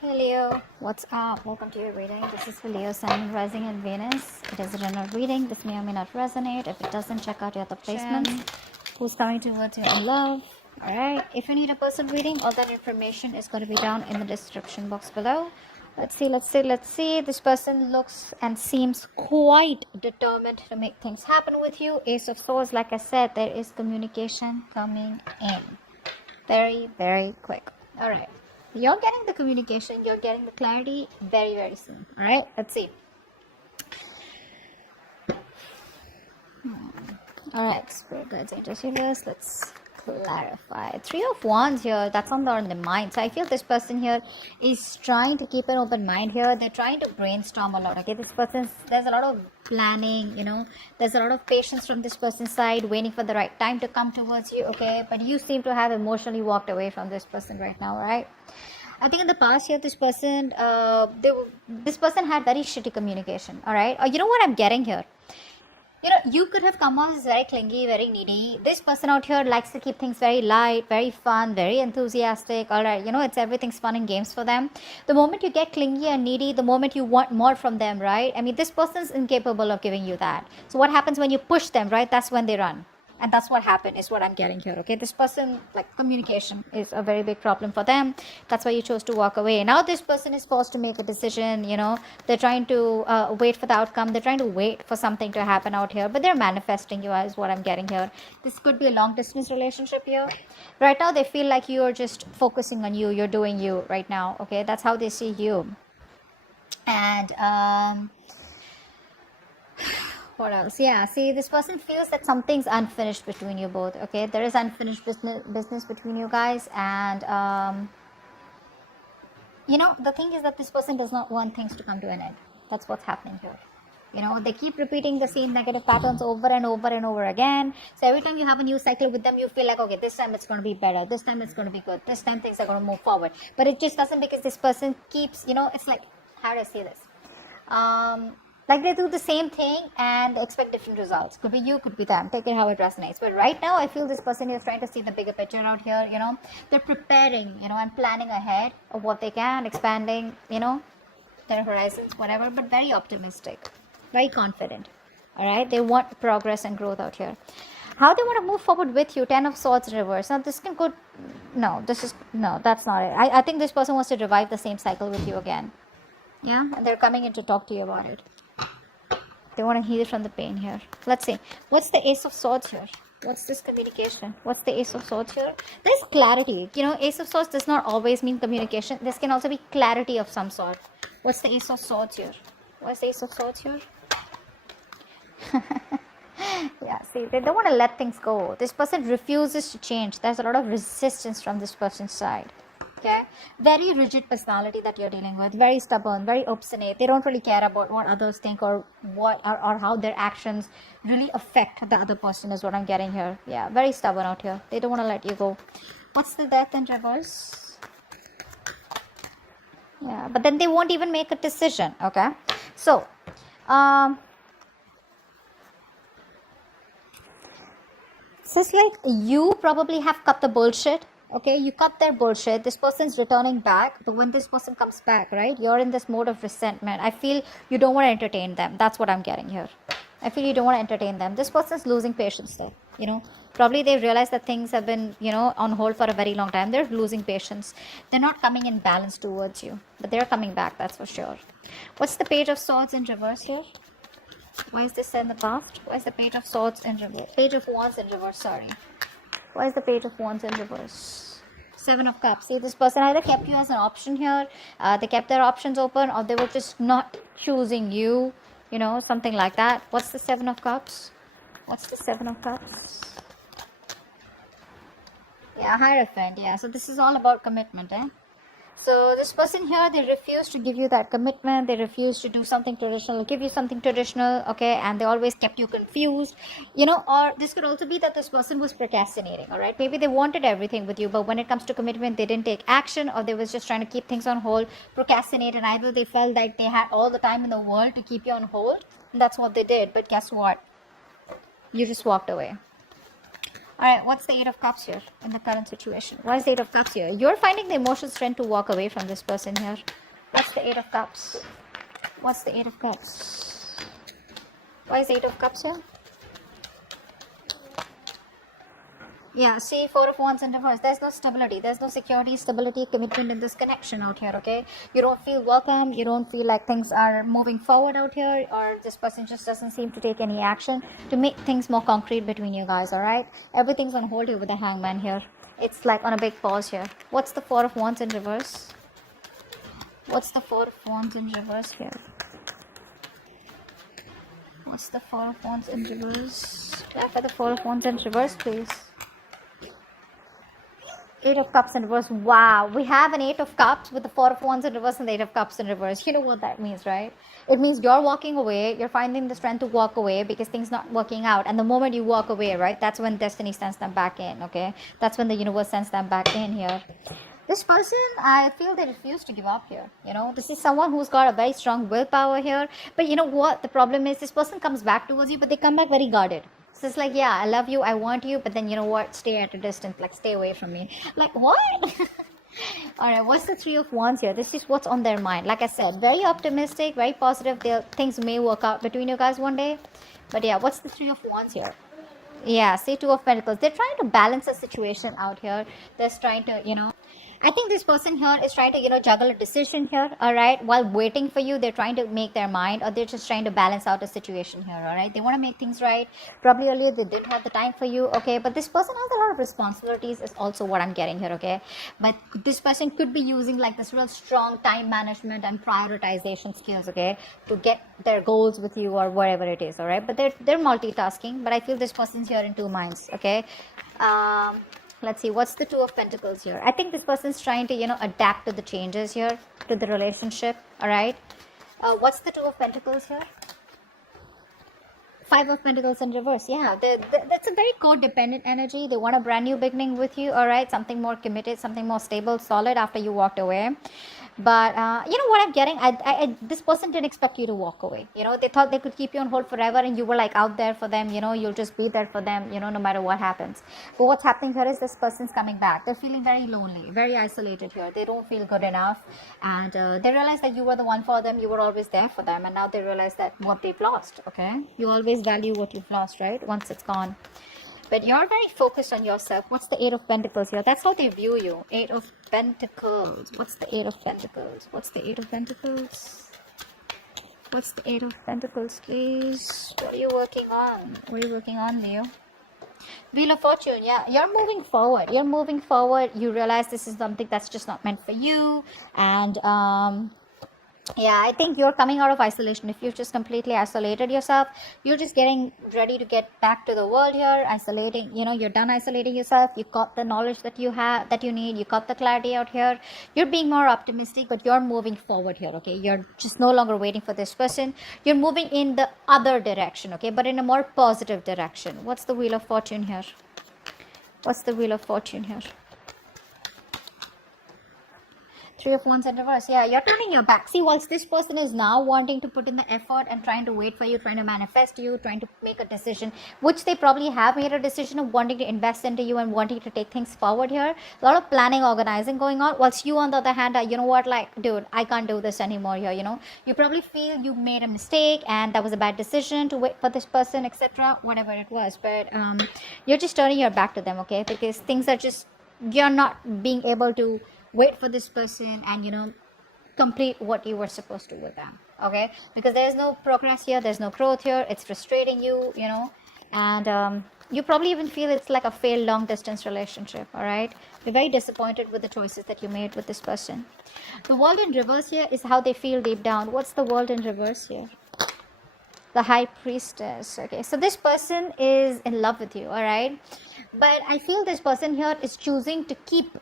Hey Leo, what's up? Welcome to your reading. This is for Leo, Sun, Rising, and Venus. It is a general reading. This may or may not resonate. If it doesn't, check out your other placements. Who's coming towards you in love? Alright, if you need a personal reading, all that information is going to be down in the description box below. Let's see. This person looks and seems quite determined to make things happen with you. Ace of Swords, like I said, there is communication coming in. Very, very quick. Alright. You're getting the communication, you're getting the clarity very, very soon. Alright, let's see. Alright, Spirit Guides, Angels, Healers, let's clarify. Three of Wands here, that's on the mind. So I feel this person here is trying to keep an open mind here. They're trying to brainstorm a lot. Okay, this person's, there's a lot of planning, there's a lot of patience from this person's side, waiting for the right time to come towards you. Okay, but you seem to have emotionally walked away from this person right now. Right, I think in the past year, this person had very shitty communication. All right, you know what I'm getting here? You could have come off as very clingy, very needy. This person out here likes to keep things very light, very fun, very enthusiastic. All right, it's everything's fun and games for them. The moment you get clingy and needy, the moment you want more from them, right? I mean, this person's incapable of giving you that. So what happens when you push them, right? That's when they run. And that's what happened, is what I'm getting here. Okay, this person, like, communication is a very big problem for them. That's why you chose to walk away. Now this person is forced to make a decision. They're trying to wait for the outcome. They're trying to wait for something to happen out here, but they're manifesting you, is what I'm getting here. This could be a long distance relationship here. Right now they feel like you're just focusing on you, you're doing you right now. Okay, that's how they see you. And what else? Yeah, see, this person feels that something's unfinished between you both. Okay, there is unfinished business between you guys. And the thing is that this person does not want things to come to an end. That's what's happening here. They keep repeating the same negative patterns over and over and over again. So every time you have a new cycle with them, you feel like, okay, this time it's going to be better, this time it's going to be good, this time things are going to move forward. But it just doesn't, because this person keeps, it's like, how do I say this? Like, they do the same thing and expect different results. Could be you, could be them. Take it how it resonates. But right now, I feel this person is trying to see the bigger picture out here. They're preparing, and planning ahead of what they can, expanding, their horizons, whatever. But very optimistic, very confident. All right, they want progress and growth out here. How they want to move forward with you? 10 of Swords in reverse. Now this can go. No, that's not it. I think this person wants to revive the same cycle with you again. Yeah, and they're coming in to talk to you about it. They want to heal from the pain here. Let's see. What's the Ace of Swords here? What's this communication? What's the Ace of Swords here? There's clarity. Ace of Swords does not always mean communication. This can also be clarity of some sort. What's the Ace of Swords here? What's the Ace of Swords here? Yeah, see, they don't want to let things go. This person refuses to change. There's a lot of resistance from this person's side. Okay, very rigid personality that you're dealing with, very stubborn, very obstinate. They don't really care about what others think or or how their actions really affect the other person, is what I'm getting here. Yeah, very stubborn out here. They don't want to let you go. What's the Death in reverse? Yeah, but then they won't even make a decision. Okay, so it's like you probably have cut the bullshit. Okay, you cut their bullshit. This person's returning back, but when this person comes back, right, you're in this mode of resentment. I feel you don't want to entertain them. That's what I'm getting here. I feel you don't want to entertain them. This person's losing patience there. Probably they realize that things have been, on hold for a very long time. They're losing patience. They're not coming in balance towards you, but they're coming back, that's for sure. What's the Page of Swords in reverse here? Why is this in the past? Why is the Page of Swords in reverse? Page of Wands in reverse, sorry. Why is the Page of Wands in reverse? Seven of Cups. See, this person either kept you as an option here, they kept their options open, or they were just not choosing you, something like that. What's the Seven of Cups? What's the Seven of Cups? Yeah, Hierophant. Yeah, so this is all about commitment, eh? So this person here, they refuse to give you that commitment. They refuse to do something traditional, give you something traditional, okay? And they always kept you confused, or this could also be that this person was procrastinating, all right? Maybe they wanted everything with you, but when it comes to commitment, they didn't take action, or they was just trying to keep things on hold, procrastinate, and either they felt like they had all the time in the world to keep you on hold, and that's what they did. But guess what? You just walked away. All right, what's the Eight of Cups here in the current situation? Why is the Eight of Cups here? You're finding the emotional strength to walk away from this person here. What's the Eight of Cups? What's the Eight of Cups? Why is the Eight of Cups here? Yeah, see, Four of Wands in reverse. There's no stability. There's no security, stability, commitment in this connection out here, okay? You don't feel welcome. You don't feel like things are moving forward out here, or this person just doesn't seem to take any action to make things more concrete between you guys, all right? Everything's on hold here with the Hangman here. It's like on a big pause here. What's the Four of Wands in reverse? What's the Four of Wands in reverse here? What's the Four of Wands in reverse? Yeah, for the Four of Wands in reverse, please. Eight of Cups in reverse. Wow, we have an Eight of Cups with the Four of Wands in reverse and the Eight of Cups in reverse. You know what that means, right? It means you're walking away. You're finding the strength to walk away because things not working out. And the moment you walk away, right, that's when destiny sends them back in, okay? That's when the universe sends them back in here. This person, I feel they refuse to give up here. You know, this is someone who's got a very strong willpower here. But you know what? The problem is this person comes back towards you, but they come back very guarded. So it's like, yeah, I love you, I want you, but then you know what? Stay at a distance, like stay away from me. Like, what? Alright, what's the Three of Wands here? This is what's on their mind. Like I said, very optimistic, very positive. Things may work out between you guys one day. But yeah, what's the Three of Wands here? Yeah, see, Two of Pentacles. They're trying to balance the situation out here. They're trying to, you know, I think this person here is trying to, you know, juggle a decision here, all right? While waiting for you, they're trying to make their mind, or they're just trying to balance out a situation here, all right? They want to make things right. Probably earlier they didn't have the time for you, okay? But this person has a lot of responsibilities is also what I'm getting here, okay? But this person could be using like this real strong time management and prioritization skills, okay? To get their goals with you or whatever it is, all right? But they're multitasking, but I feel this person's here in two minds, okay? Let's see, what's the Two of Pentacles here? I think this person's trying to, you know, adapt to the changes here, to the relationship, all right? What's the Two of Pentacles here? Five of Pentacles in reverse. Yeah, that's a very codependent energy. They want a brand new beginning with you, all right? Something more committed, something more stable, solid after you walked away. But you know what I'm getting? This person didn't expect you to walk away. You know, they thought they could keep you on hold forever and you were like out there for them. You know, you'll just be there for them, you know, no matter what happens. But what's happening here is this person's coming back. They're feeling very lonely, very isolated here. They don't feel good enough. And they realize that you were the one for them. You were always there for them. And now they realize that what they've lost, okay? You always value what you've lost, right? Once it's gone. But you're very focused on yourself. What's the Eight of Pentacles here? That's how they view you. Eight of Pentacles. What's the Eight of Pentacles? What's the Eight of Pentacles? What's the Eight of Pentacles, please? What are you working on? What are you working on, Leo? Wheel of Fortune. Yeah, you're moving forward. You're moving forward. You realize this is something that's just not meant for you. And yeah, I think you're coming out of isolation. If you've just completely isolated yourself, you're just getting ready to get back to the world here, isolating, you know, you're done isolating yourself. You got the knowledge that you have, that you need. You got the clarity out here. You're being more optimistic, but you're moving forward here, okay? You're just no longer waiting for this person. You're moving in the other direction, okay? But in a more positive direction. What's the Wheel of Fortune here? What's the Wheel of Fortune here? Three of Wands in reverse. Yeah, you're turning your back. See, whilst this person is now wanting to put in the effort and trying to wait for you, trying to manifest you, trying to make a decision, which they probably have made a decision of wanting to invest into you and wanting to take things forward here. A lot of planning, organizing going on. Whilst you, on the other hand, are, you know what, like, dude, I can't do this anymore here, you know. You probably feel you made a mistake and that was a bad decision to wait for this person, etc. Whatever it was. But you're just turning your back to them, okay? Because things are just, you're not being able to wait for this person and, you know, complete what you were supposed to with them, okay? Because there's no progress here, there's no growth here. It's frustrating you, you know, and you probably even feel it's like a failed long distance relationship, all right? You're very disappointed with the choices that you made with this person. The World in reverse here is how they feel deep down. What's the World in reverse here? The High Priestess. Okay, so this person is in love with you, all right? But I feel this person here is choosing to keep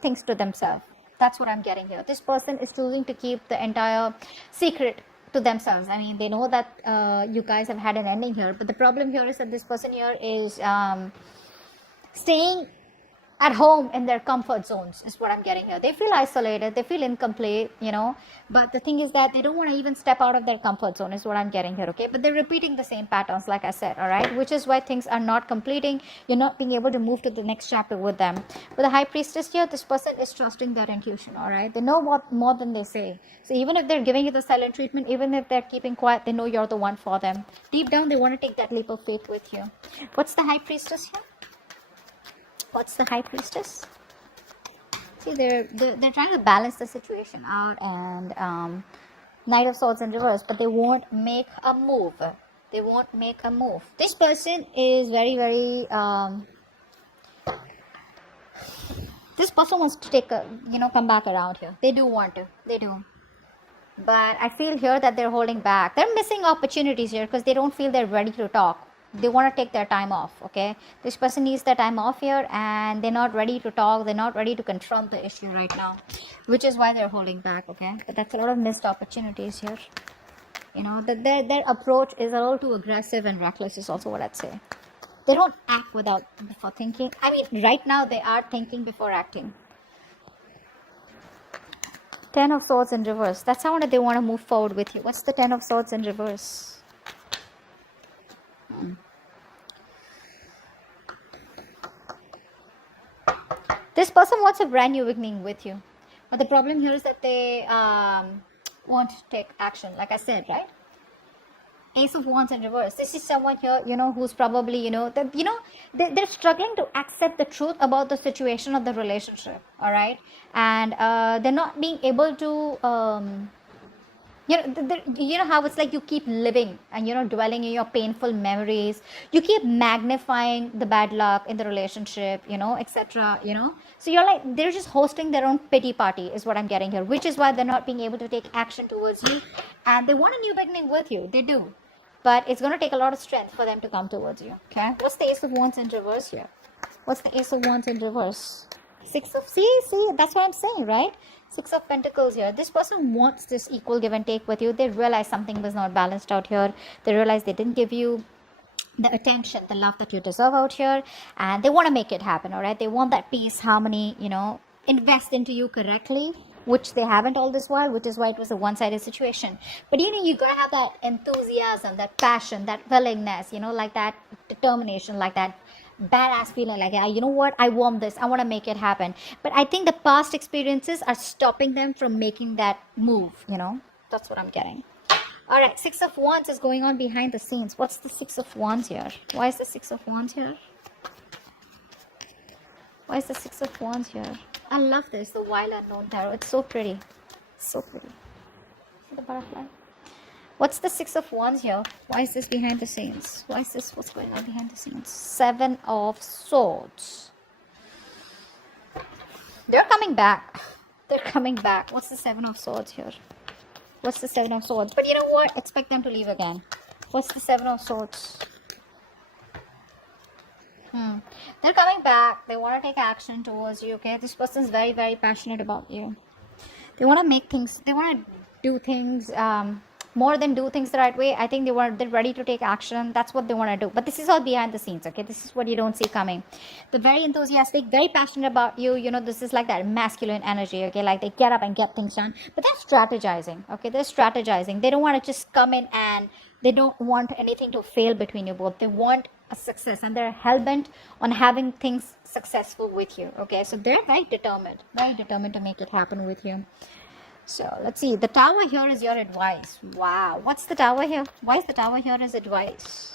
things to themselves. That's what I'm getting here. This person is choosing to keep the entire secret to themselves. I mean, they know that you guys have had an ending here, but the problem here is that this person here is staying at home in their comfort zones is what I'm getting here. They feel isolated, they feel incomplete, but the thing is that they don't want to even step out of their comfort zone is what I'm getting here, okay? But they're repeating the same patterns, like I said, all right? Which is why things are not completing. You're not being able to move to the next chapter with them. With the High Priestess here, this person is trusting their intuition, all right? They know what more than they say. So even if they're giving you the silent treatment, even if they're keeping quiet, they know you're the one for them. Deep down, they want to take that leap of faith with you. What's the High Priestess here? What's the High Priestess? See, they're trying to balance the situation out, and Knight of Swords in reverse, but they won't make a move. They won't make a move. This person is very, very this person wants to take a, come back around here. They do want to. They do. But I feel here that they're holding back. They're missing opportunities here because they don't feel they're ready to talk. They want to take their time off, okay? This person needs their time off here, and they're not ready to talk. They're not ready to confront the issue right now, which is why they're holding back, okay? But that's a lot of missed opportunities here. Their approach is a little too aggressive and reckless is also what I'd say. They don't act before thinking. I mean, right now they are thinking before acting. Ten of Swords in reverse. That's how they want to move forward with you. What's the Ten of Swords in reverse? This person wants a brand new beginning with you. But the problem here is that they won't take action, like I said, right? Ace of Wands in reverse. This is someone here, who's probably, they're struggling to accept the truth about the situation of the relationship, all right? And they're not being able to, how it's like you keep living and, dwelling in your painful memories. You keep magnifying the bad luck in the relationship, etc., So you're like, they're just hosting their own pity party is what I'm getting here, which is why they're not being able to take action towards you. And they want a new beginning with you. They do. But it's going to take a lot of strength for them to come towards you, okay? What's the Ace of Wands in reverse here? What's the Ace of Wands in reverse? See, that's what I'm saying, right? Six of Pentacles here. This person wants this equal give and take with you. They realize something was not balanced out here. They realize they didn't give you the attention, the love that you deserve out here. And they want to make it happen, all right? They want that peace, harmony, invest into you correctly, which they haven't all this while, which is why it was a one-sided situation. But you gotta have that enthusiasm, that passion, that willingness, like that determination, like that badass feeling, like, yeah, you know what, I want this, I want to make it happen. But I think the past experiences are stopping them from making that move. That's what I'm getting. All right, Six of Wands is going on behind the scenes. What's the Six of Wands here? Why is the Six of Wands here? Why is the Six of Wands here? I love this, the Wild Unknown Tarot. It's so pretty. So pretty. See the butterfly? What's the Six of Wands here? Why is this behind the scenes? Why is this? What's going on behind the scenes? Seven of Swords. They're coming back. They're coming back. What's the Seven of Swords here? What's the Seven of Swords? But you know what? Expect them to leave again. What's the Seven of Swords? They're coming back. They want to take action towards you, okay? This person's very, very passionate about you. They want to make things, they want to do things, more than do things the right way. I think they're ready to take action. That's what they want to do. But this is all behind the scenes, okay? This is what you don't see coming. They're very enthusiastic, very passionate about you. This is like that masculine energy, okay? Like they get up and get things done. But they're strategizing, okay? They're strategizing. They don't want to just come in and they don't want anything to fail between you both. They want a success, and they're hell-bent on having things successful with you, okay? So they're very determined to make it happen with you. So let's see, the Tower here is your advice. Wow, what's the Tower here? Why is the Tower here as advice?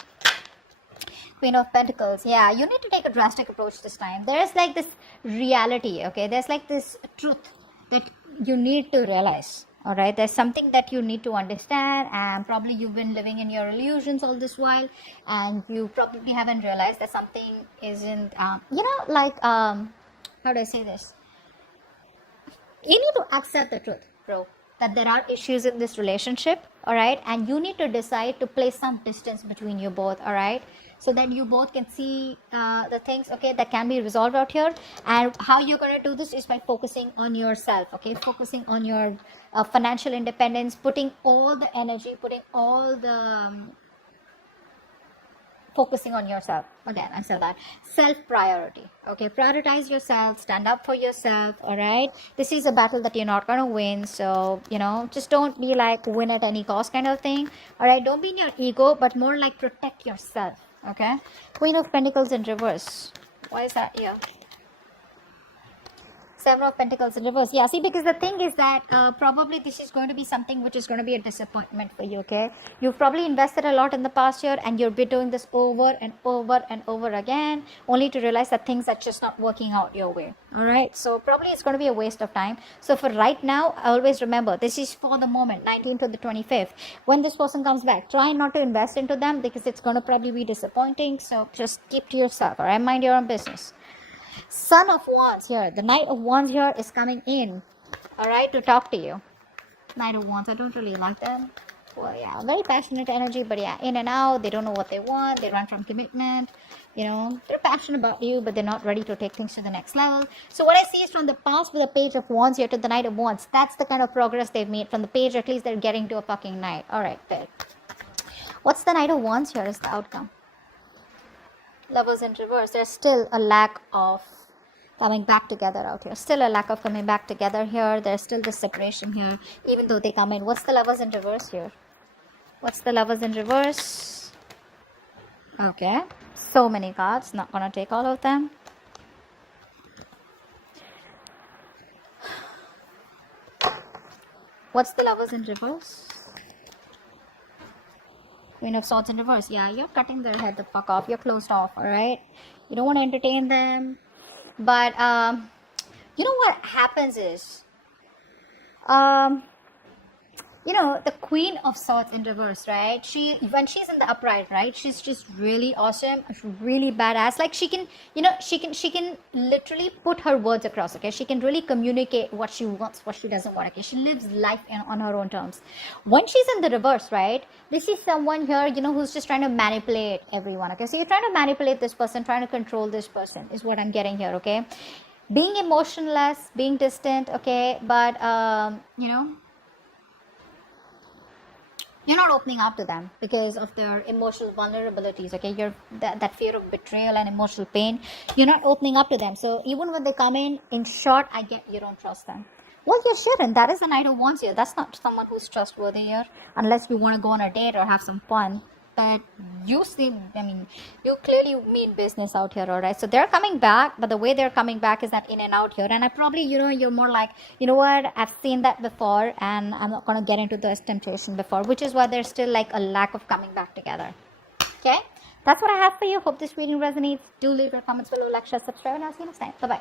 Queen of Pentacles. Yeah, you need to take a drastic approach this time. There is like this reality, okay? There's like this truth that you need to realize. All right, there's something that you need to understand, and probably you've been living in your illusions all this while, and you probably haven't realized that something isn't, how do I say this? You need to accept the truth, bro, that there are issues in this relationship, all right, and you need to decide to place some distance between you both, all right, so that you both can see the things, okay, that can be resolved out here. And how you're going to do this is by focusing on yourself, okay, focusing on your financial independence, putting all the energy, putting all the focusing on yourself. Again, I said that. Self priority. Okay, prioritize yourself, stand up for yourself. All right, this is a battle that you're not going to win, so just don't be like win at any cost kind of thing. All right, don't be in your ego, but more like protect yourself. Okay, Queen of Pentacles in reverse. Why is that here? Seven of Pentacles in reverse. Yeah, see, because the thing is that probably this is going to be something which is going to be a disappointment for you, okay? You've probably invested a lot in the past year and you'll be doing this over and over and over again, only to realize that things are just not working out your way, all right? So probably it's going to be a waste of time. So for right now, always remember, this is for the moment, 19th to the 25th. When this person comes back, try not to invest into them because it's going to probably be disappointing. So just keep to yourself, all right? Mind your own business. Son of Wands here. The Knight of Wands here is coming in, all right, to talk to you. Knight of Wands, I don't really like them. Well, yeah, very passionate energy, but yeah, in and out. They don't know what they want. They run from commitment. They're passionate about you, but they're not ready to take things to the next level. So what I see is from the past with the Page of Wands here to the Knight of Wands. That's the kind of progress they've made. From the page, at least they're getting to a fucking knight. All right, good. What's the Knight of Wands here is the outcome? Lovers in reverse. There's still a lack of coming back together out here. Still a lack of coming back together here. There's still this separation here, even though they come in. What's the Lovers in reverse here? What's the Lovers in reverse? Okay. So many cards. Not gonna take all of them. What's the Lovers in reverse? Queen of Swords in reverse. Yeah, you're cutting their head the fuck off. You're closed off, all right? You don't want to entertain them. But, you know what happens is, the Queen of Swords in reverse, right? When she's in the upright, right? She's just really awesome, really badass. Like she can literally put her words across, okay? She can really communicate what she wants, what she doesn't want, okay? She lives life on her own terms. When she's in the reverse, right? This is someone here, who's just trying to manipulate everyone, okay? So you're trying to manipulate this person, trying to control this person is what I'm getting here, okay? Being emotionless, being distant, okay? But, you're not opening up to them because of their emotional vulnerabilities, okay? That fear of betrayal and emotional pain, you're not opening up to them. So even when they come in short, I get you don't trust them. Well, you shouldn't. That is the Knight who wants you. That's not someone who's trustworthy here, unless you want to go on a date or have some fun. But you clearly mean business out here, all right? So they're coming back, but the way they're coming back is that in and out here. And I probably, you're more like, you know what, I've seen that before and I'm not going to get into this temptation before, which is why there's still like a lack of coming back together. Okay? That's what I have for you. Hope this reading resonates. Do leave your comments below, like, share, subscribe, and I'll see you next time. Bye-bye.